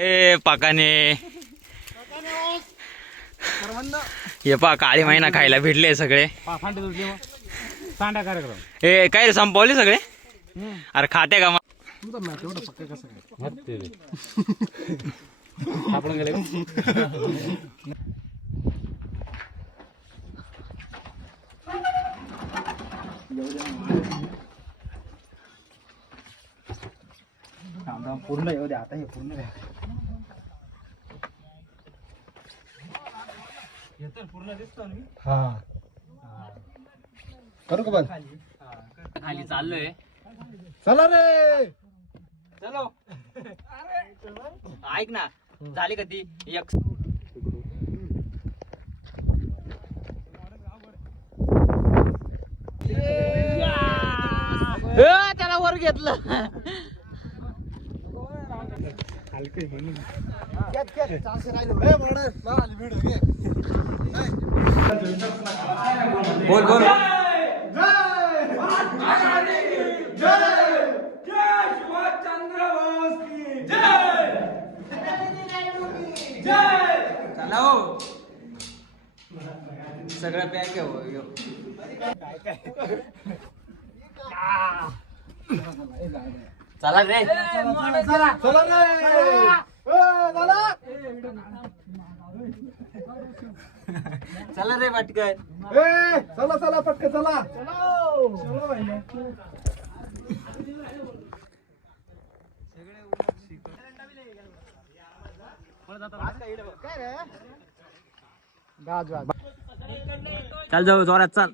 ए पाकाने हे पा काळी महिना खायला भेटले सगळे. ए काय रे संपवले सगळे. अरे खाते का आपण गेले. पूर्ण येऊ दे आता. हे पूर्ण पूर्ण दिसतो मी. हा करू का बंद. खाली चाललोय. चला रे चलो. ऐक ना झाली का ती एक. त्याला वर घेतलं. बोल बोल. चला हो सगळं पॅक आहे. चला रे चला रे पटकन. चला चला पटकन चला. चल जाऊ जोरात चल.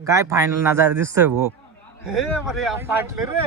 काय फायनल नजारा दिसतोय भाऊ. फाटले रे.